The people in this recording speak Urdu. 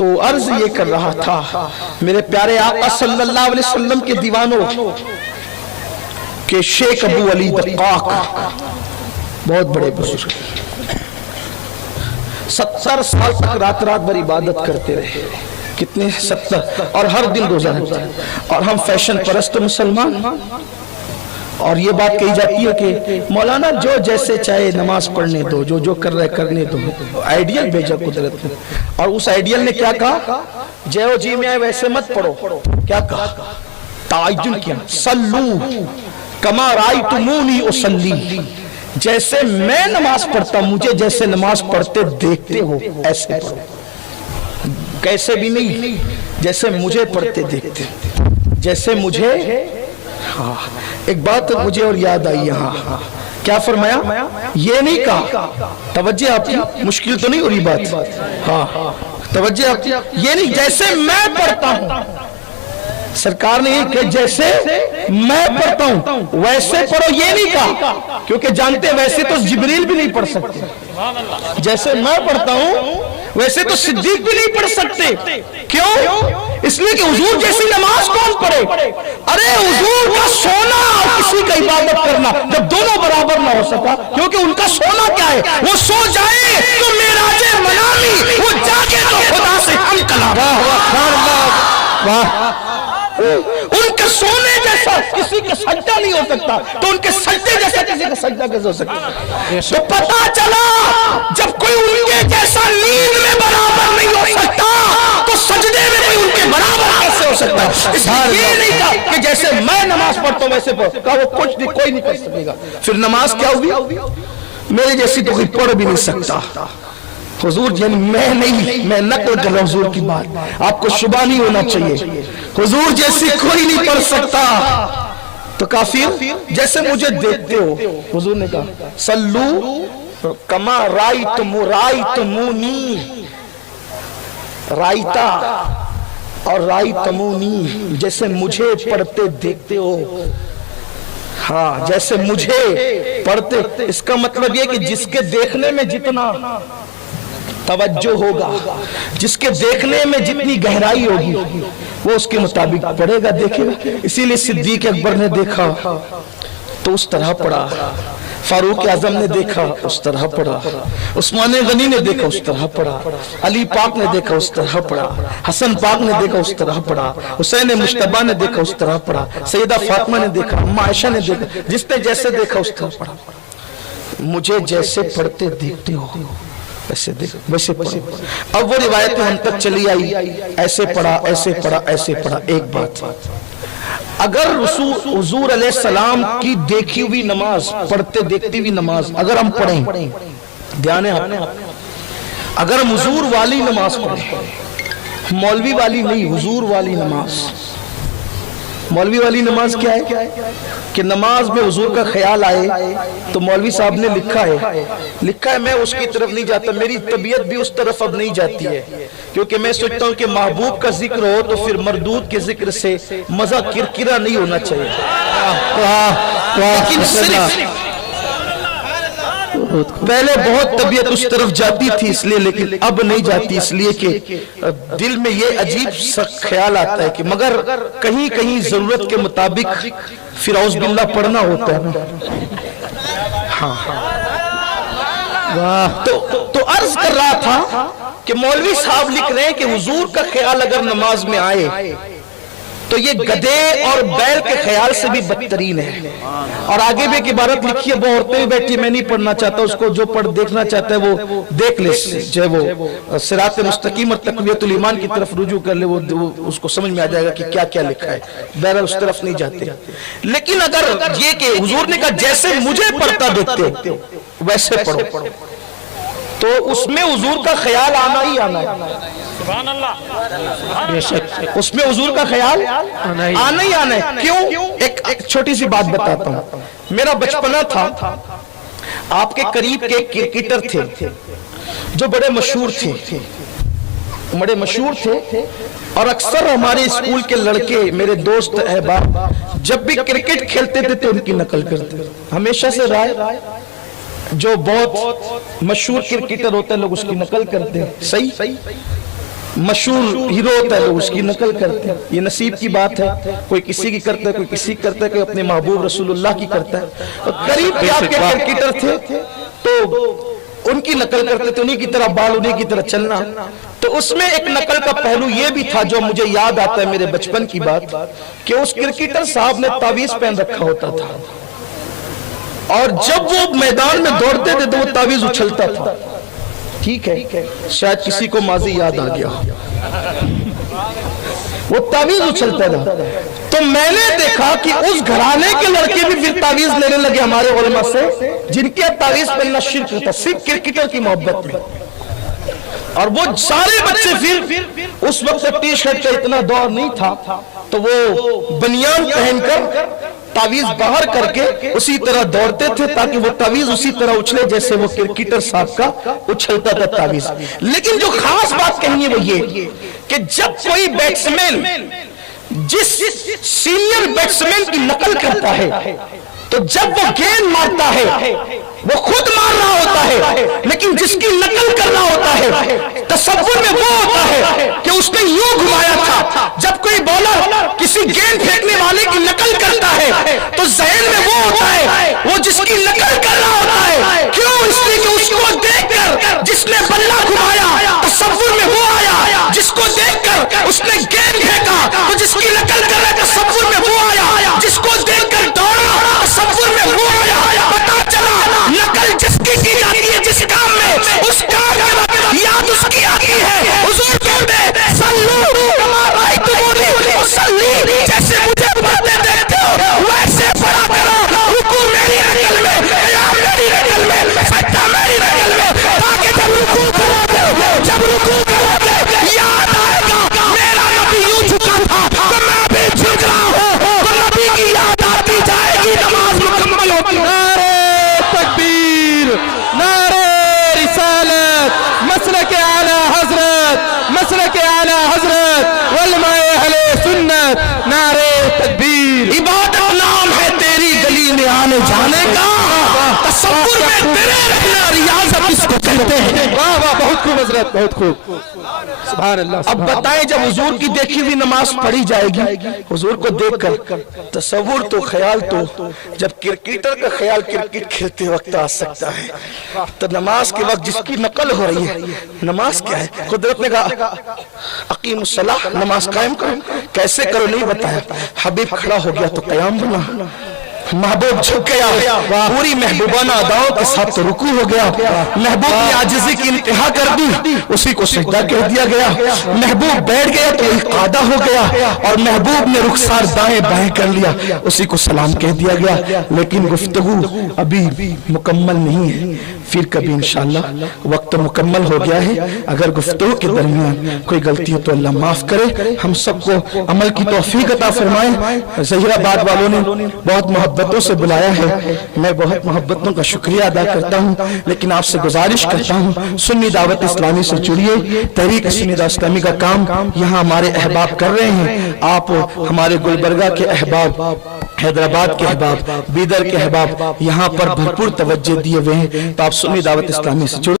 تو عرض یہ کر رہا تھا میرے پیارے آقا صلی اللہ علیہ وسلم کے دیوانوں کہ شیخ ابو علی دقاق بہت بڑے بزرگ 70 سال تک رات رات بھر عبادت کرتے رہے. کتنے 70 اور ہر دن روزہ رکھتے. اور ہم فیشن پرست مسلمان. اور یہ بات کہی جاتی ہے کہ مولانا جو جیسے چاہے نماز پڑھنے دو, جو جو کر رہے کرنے دو. آئیڈیل بھیجا قدرت نے, اور اس آئیڈیل نے کیا کہا؟ جیو جی میں آئے ویسے مت پڑھو. کیا کہا؟ تعین کیا, صلو کما رأیتمونی اصلی, جیسے میں نماز پڑھتا ہوں مجھے جیسے نماز پڑھتے دیکھتے ہو ایسے پڑھو. کیسے بھی نہیں, جیسے مجھے پڑھتے دیکھتے, جیسے مجھے. ہاں ایک بات مجھے اور یاد آئی یہاں, کیا فرمایا؟ یہ نہیں کہا, توجہ آپ کی, مشکل تو نہیں ہو رہی بات, ہاں توجہ آپ کی, یہ نہیں جیسے میں پڑھتا ہوں. سرکار نے یہ کہ جیسے میں پڑھتا ہوں ویسے پڑھو, یہ نہیں کہا, کیونکہ جانتے ویسے تو جبریل بھی نہیں پڑھ سکتے. جیسے میں پڑھتا ہوں ویسے تو صدیق بھی نہیں پڑھ سکتے. کیوں؟ اس لیے کہ حضور جیسی نماز کون پڑھے؟ ارے حضور کا سونا اور کسی کا عبادت کرنا جب دونوں برابر نہ ہو سکا, کیونکہ ان کا سونا کیا ہے؟ وہ سو جائے تو معراج منامی, وہ جاگے تو خدا سے ہم کلام. ان کے سونے جیسا کسی کا سجدہ نہیں ہو سکتا, تو ان کے سجدے جیسا کسی کا سجدہ کیسے ہو سکتا؟ تو پتا چلا جب کوئی ان کے جیسا نیند میں برابر نہیں ہو سکتا تو سجدے میں کوئی ان کے برابر کیسے ہو سکتا ہے؟ اس لیے یہ نہیں کہا کہ جیسے میں نماز پڑھتا ہوں ویسے پڑھو, کہا وہ کچھ نہیں, کوئی نہیں کر سکے گا. پھر نماز کیا ہوئی؟ میرے جیسی تو کوئی پڑھ بھی نہیں سکتا. حضور یعنی میں نہیں, میں نقل کر رہا ہوں حضور کی بات, آپ کو شبہ نہیں ہونا چاہیے. حضور جیسی کوئی نہیں پڑھ سکتا. تو کافر جیسے مجھے دیکھتے ہو, حضور نے کہا صلو کما رأیتمونی, رائتا اور رأیتمونی, جیسے مجھے پڑھتے دیکھتے ہو. ہاں جیسے مجھے پڑھتے, اس کا مطلب یہ کہ جس کے دیکھنے میں جتنا توجہ ہوگا, جس کے دیکھنے میں جتنی گہرائی ہوگی وہ اس کے مطابق پڑھے گا, دیکھے گا. اسی لیے صدیق اکبر نے دیکھا تو اس طرح پڑھا, فاروق اعظم نے دیکھا اس طرح پڑھا, عثمان غنی نے دیکھا اس طرح پڑھا, علی پاک نے دیکھا اس طرح پڑھا, حسن پاک نے دیکھا اس طرح پڑھا, حسین مجتبیٰ نے دیکھا اس طرح پڑھا, سیدہ فاطمہ نے دیکھا, اماں عائشہ نے دیکھا, جس نے جیسے دیکھا اس طرح پڑھا. مجھے جیسے پڑھتے دیکھتے ہو ویسے دیکھ ویسے پڑھو. اب وہ روایتیں ہم تک چلی آئی, ایسے پڑھا ایسے پڑھا ایسے پڑھا. ایک بات, اگر حضور علیہ السلام کی دیکھی ہوئی نماز, پڑھتے دیکھتی ہوئی نماز اگر ہم پڑھیں, دھیان ہے, اگر ہم حضور والی نماز پڑھیں, مولوی والی نہیں, حضور والی نماز. مولوی والی نماز کیا ہے کہ نماز میں حضور کا خیال آئے تو مولوی صاحب نے لکھا ہے میں اس کی طرف نہیں جاتا, میری طبیعت بھی اس طرف اب نہیں جاتی ہے, کیونکہ میں سوچتا ہوں کہ محبوب کا ذکر ہو تو پھر مردود کے ذکر سے مزہ کرکرا نہیں ہونا چاہیے. لیکن صرف پہلے بہت طبیعت اس طرف جاتی تھی اس لیے, لیکن اب نہیں جاتی, اس لیے کہ دل میں یہ عجیب سا خیال آتا ہے کہ مگر کہیں کہیں ضرورت کے مطابق پھر اعوذ باللہ پڑھنا ہوتا ہے. ہاں تو عرض کر رہا تھا کہ مولوی صاحب لکھ رہے ہیں کہ حضور کا خیال اگر نماز میں آئے تو یہ گدھے اور بیل کے خیال سے بھی بدترین ہے. اور آگے بھی ایک عبارت لکھی ہے, وہ عورتیں بھی بیٹھی, میں نہیں پڑھنا چاہتا, اس کو جو پڑھ دیکھنا چاہتا ہے وہ دیکھ لے, جو وہ صراط مستقیم اور تقویت الایمان کی طرف رجوع کر لے, وہ اس کو سمجھ میں آ جائے گا کہ کیا کیا لکھا ہے. بہرحال اس طرف نہیں جاتے. لیکن اگر یہ کہ حضور نے کہا جیسے مجھے پڑھتا دیکھتے ویسے پڑھو, تو اس میں حضور کا خیال آنا ہی آنا ہے. سبحان اللہ, بے شک اس میں حضور کا خیال آنا ہی آنا ہے. کیوں؟ ایک چھوٹی سی بات بتاتا ہوں. میرا بچپنا تھا, آپ کے قریب کے کرکٹر تھے جو بڑے مشہور تھے, اور اکثر ہمارے اسکول کے لڑکے, میرے دوست احباب, جب بھی کرکٹ کھیلتے تھے تو ان کی نقل کرتے. ہمیشہ سے رائے جو بہت مشہور کرکٹر ہوتے ہیں لوگ اس کی نقل کرتے ہیں. صحیح. مشہور ہیرو ہوتا ہے، لوگ اس کی نقل کرتے ہیں، یہ نصیب کی بات ہے، کوئی کسی کی کرتا ہے، کوئی کسی کی کرتا ہے، کوئی اپنے محبوب رسول اللہ کی کرتا ہے۔ اور قریب کے آپ کے کرکٹر تھے تو ان کی نقل کرتے تھے، انہی کی طرح بال، انہی کی طرح چلنا۔ تو اس میں ایک نقل کا پہلو یہ بھی تھا جو مجھے یاد آتا ہے میرے بچپن کی بات، کہ اس کرکٹر صاحب نے تعویذ پہن رکھا ہوتا تھا، اور جب وہ میدان میں دوڑتے تھے تو وہ تعویذ اچھلتا تھا۔ ٹھیک ہے، شاید کسی کو ماضی یاد آ گیا، وہ تعویذ اچھلتا تھا۔ تو میں نے دیکھا کہ اس گھرانے کے لڑکے بھی پھر تعویذ لینے لگے ہمارے علماء سے، جن کے تعویذ پہننا شرک تھا، صرف کرکٹر کی محبت میں۔ اور وہ سارے بچے پھر اس وقت ٹی شرٹ کا اتنا دور نہیں تھا، تو وہ بنیان پہن کر تعویذ باہر کر کے اسی طرح دوڑتے تھے، تاکہ وہ تعویذ اسی طرح اچھلے جیسے وہ کرکٹر صاحب کا اچھلتا تھا تعویذ۔ لیکن جو خاص بات کہنی ہے وہ یہ کہ جب کوئی بیٹسمین جس سینئر بیٹسمین کی نقل کرتا ہے، تو جب وہ گیند مارتا ہے وہ خود مار رہا ہوتا ہے، لیکن جس کی نقل کر رہا ہوتا ہے تصور میں وہ ہوتا ہے کہ اس نے یوں گھمایا تھا۔ جب کوئی بولر کسی گیند پھینکنے والے کی نقل کرتا ہے تو ذہن میں وہ ہوتا ہے وہ جس کی نقل کر رہا ہوتا ہے، کیوں؟ اس لیے کہ اس کو دیکھ کر جس نے بلہ گھمایا تصور میں وہ آیا، جس کو دیکھ کر اس نے گیند پھینکا تو جس کی نقل کر رہا تصور میں وہ آیا، جس کو دیکھ کر دوڑا تصور میں وہ آیا۔ پتا چلا نقل جس کی جاتی ہے جس کام میں، اس کام میں وقت یاد اس کی آتی ہے۔ حضور کہتے ہیں صلو کما رأیتمونی اصلی، جیسے مجھے پڑھتے دیکھتے ہو ویسے پڑھا کرو، رکوع میری نقل میں، قیام میری نقل میں، سجدہ میری نقل میں، تاکہ جب رکوع کرو گے یاد آئے گا میرا نبی یوں جھکا تھا تو میں بھی جھک رہا ہوں، تو نبی کی یاد آتی جائے گی، نماز مکمل ہوگی۔ مسلک اعلی حضرت، مسلک اعلی حضرت علماء اہل سنت، نعرہ تکبیر۔ عبادت نام ہے تیری گلی میں آنے جانے کا، تصور میں تیرے رہنا ریاضت اس کو کہتے ہیں۔ واہ واہ، بہت خوب حضرت، بہت خوب، سبحان اللہ۔ اب بتائیں جب حضور کی دیکھی ہوئی نماز پڑھی جائے گی، حضور کو دیکھ کر تصور تو خیال تو، جب کرکٹر کا خیال کرکٹ کھیلتے وقت آ سکتا ہے، تو نماز کے وقت جس کی نقل ہو رہی ہے، نماز کیا ہے؟ قدرت نے کہا اقیم الصلاۃ، نماز قائم کرو، کیسے کرو نہیں بتایا، حبیب کھڑا ہو گیا تو قیام بنا، محبوب جھک گیا، پوری محبوبانہ اداؤں کے ساتھ تو رکوع ہو گیا، محبوب نے عاجزی کی انتہا کر دی، اسی کو سجدہ کہہ دیا گیا، محبوب بیٹھ گیا تو وہی قعدہ ہو گیا، اور محبوب نے رخسار دائیں بائیں کر لیا، اسی کو سلام کہہ دیا گیا۔ لیکن گفتگو ابھی مکمل نہیں ہے، پھر کبھی انشاءاللہ وقت مکمل ہو گیا ہے۔ اگر گفتگو کے درمیان کوئی غلطی ہے تو اللہ معاف کرے، ہم سب کو عمل کی توفیق عطا فرمائے۔ ظہیر آباد والوں نے بہت محبتوں سے بلایا ہے، میں بہت محبتوں کا شکریہ ادا کرتا ہوں، لیکن آپ سے گزارش کرتا ہوں سنی دعوت اسلامی سے جڑیے۔ تحریک سنی دعوت اسلامی کا کام یہاں ہمارے احباب کر رہے ہیں، آپ ہمارے گلبرگہ کے احباب، حیدرآباد کے احباب، بیدر کے احباب یہاں پر بھرپور توجہ دیے ہوئے ہیں، تو آپ سنی دعوت اسلامی سے جڑ